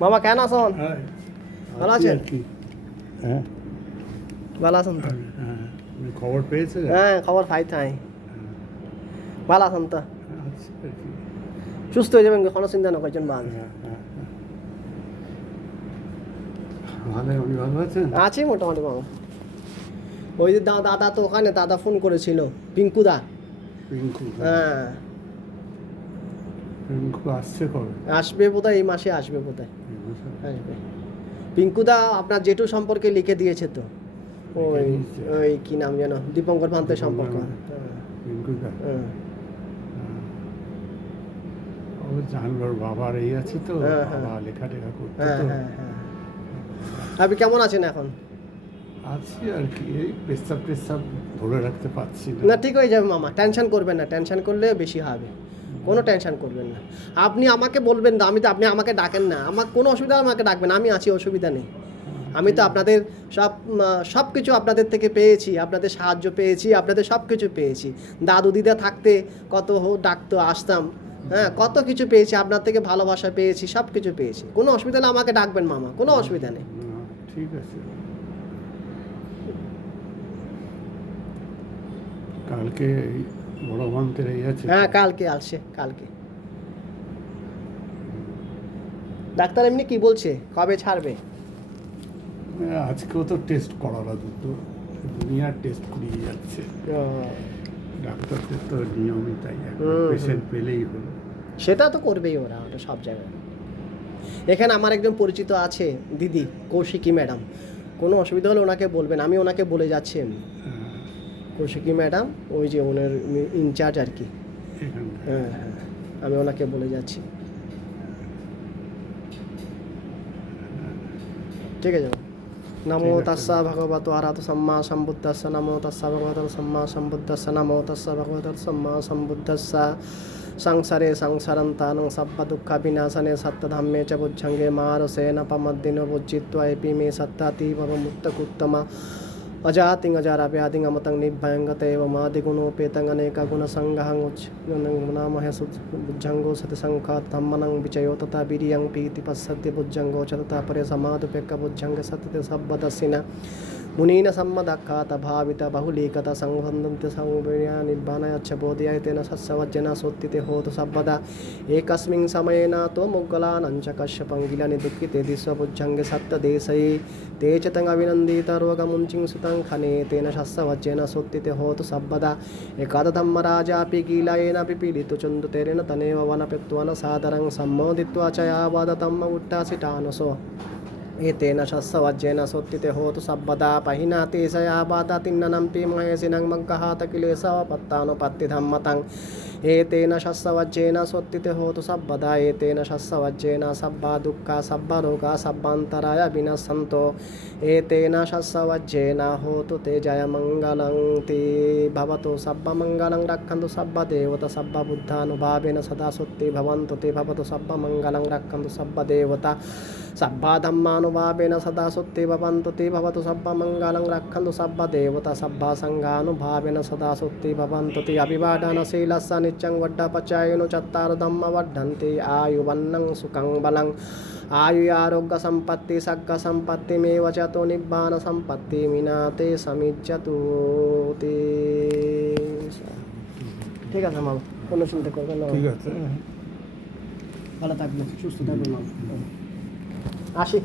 মামা কেন আছেন? ভালো আছেন? হ্যাঁ, ভালো আছেন তো? খবর পেয়েছে? হ্যাঁ, খবর পাই তাই। ভালো আছেন তো? সুস্থ হয়ে যাবেন, কোনো চিন্তা না করছেন। ভালো উনি ভালো আছেন? আছি মোটামুটি মামা। ওই যে দাদা তো ওখানে, দাদা ফোন করেছিল, পিঙ্কুদা। পিঙ্কু? হ্যাঁ, পিঙ্কু আসছে কবে? আসবে বোধহয় এই মাসে, আসবে বোধহয়, আসবে। পিঙ্কুদা আপনার জেঠু সম্পর্কে লিখে দিয়েছে তো, ওই ওই কি নাম যেন, দীপঙ্কর ভান্তের সম্পর্ক। পিঙ্কুদা? হ্যাঁ ও জানলোর বাবার এই আছে তো, হ্যাঁ, বাবা লেখাটেখা করতো হ্যাঁ তো। হ্যাঁ হ্যাঁ। আপনি কেমন আছেন এখন? আছি আর কি, এই পেশাব টেশাব ধরে রাখতে পারছি না, ঠিক হয়ে যাবে মামা, টেনশন করবেন না, টেনশন করলে বেশি হবে। কোনো টেনশন করবেন না, আপনি আমাকে বলবেন না, আমি তো, আপনি আমাকে ডাকেন না, আমার কোনো অসুবিধা, আমাকে ডাকবেন, আমি আছি, অসুবিধা নেই। আমি তো আপনাদের সব কিছু আপনাদের থেকে পেয়েছি, আপনাদের সাহায্য পেয়েছি, আপনাদের সব কিছু পেয়েছি। দাদু দিদা থাকতে কত ডাকতো, আসতাম, হ্যাঁ, কত কিছু পেয়েছি, আপনার থেকে ভালোবাসা পেয়েছি, সব কিছু পেয়েছি। কোনো অসুবিধা নেই, আমাকে ডাকবেন মামা, কোনো অসুবিধা নেই। ঠিক আছে। কালকে বড় ভান্তের এই আছে? হ্যাঁ, কালকে আসছে, কালকে। ডাক্তার এমনি কি বলছে, কবে ছাড়বে? আজকেও তো টেস্ট করালো, দুটো দুনিয়ার টেস্ট করিয়ে যাচ্ছে ডাক্তারদের, তো নিয়মই তাই, পেশেন্ট পেলেই হলো। সেটা তো করবেই ওরা, ওটা সব জায়গায়। এখানে আমার একজন পরিচিত আছে দিদি, কৌশিকী ম্যাডাম, কোনো অসুবিধা হলে ওনাকে বলবেন, আমি ওনাকে বলে যাচ্ছি এমনি। কৌশিকী ম্যাডাম, ওই যে ওনার ইনচার্জ আর কি। হ্যাঁ হ্যাঁ, আমি ওনাকে বলে যাচ্ছি। ঠিক আছে। নমো তাস্সা ভগবতো আরাহতো সম্মা সম্বুদ্ধস্স, নমো তাস্সা ভগবতো সম্মা সম্বুদ্ধস্স, নমো তাস্সা ভগবতো সম্মা সম্বুদ্ধস্স। সংসারে সংসারান্তাং সব্বা দুঃখ বিনাশনে সত্যধাম্যে চ বুজ্জঙ্গে মারসেন পমদ্দিনো বুজ্জিত্বা এপি মে সত্তাতি ভব মুক্তকুত্তমা अजातिं अजाराव्याधिं अमतं निभ्यङ्गत एवं आदिगुणोपेतं अनेकगुणसङ्गहं नामहे बुज्जङ्गो सतिसङ्खात् धम्मनं विचयो तथा वीर्यं पीति पश्यति बुज्जङ्गो च तथा परे समादुपेक्क बुज्जङ्गे सत्यते सब्बदस्सिन मुनीन सम्मदख्यात भावित बहुलीकता संबन्धन्ते संविया निर्वाणायच्च बोधयाय तेन सत्सवज्जन सोत्तिते होतु सर्वदा एकस्मिन् समयेन तो मुग्गलानञ्च कश्यपं गिलानि दुःखिते दिश्वबुज्जङ्गे सत्यदेशये ते च तं अभिनन्दित रोगमुञ्चिं सुतं खने तेन सत्सवज्जेन सोत्तिते होतु सर्वदा एकादधम्मराजापि कीलायेनापि पीडितो चन्दुतेरेण तनेव वनपेत्वन सादरं सम्मोदित्वा च यावदतम् उट्टासिटानसो एतेन शस्सवज्जेन सोत्तिते होतु सर्वदा पहिनाति स यावदतिन्ननम्पि महेशिनं मग्गहात किलेशवपत्तानुपत्तिधम्मतं एतेन शस्सवज्जेन सोत्तिते होतु सर्वदा एतेन शस्सवज्जेन सब्बा दुःखा सब्बा रोगा सब्बान्तराय विनश्यन्तो एतेन शस्सवज्जेन होतु ते जयमङ्गलं ते भवतु सब्बमङ्गलं रक्षन्तु सब्बदेवता सब्बबुद्धानुभावेन सदा सोत्ति भवन्तु ते भवतु सब्बमङ्गलं रक्षन्तु सब्बदेवता सब्बाधम्मानुभावेन सदा सोत्ति भवन्तु ते भवतु सब्बमङ्गलं रक्षन्तु सब्बदेवता सब्बासङ्गानुभावेन सदा सोत्ति भवन्तु ते अभिवादनशीलस्य नित्यं वड्डपचायिनो चत्वारो धम्म वर्धन्ते आयुवन्नं सुखं बलं आयुरारोग्यसम्पत्ति सग्गसम्पत्तिमेव च तो निब्बाणसम्पत्ति मिनाते समिज्जतु ते। ঠিক আছে মামা, কোনো চিন্তা করবেন না। ঠিক আছে, ভালো থাকবেন, সুস্থ থাকবেন মামা। আসি।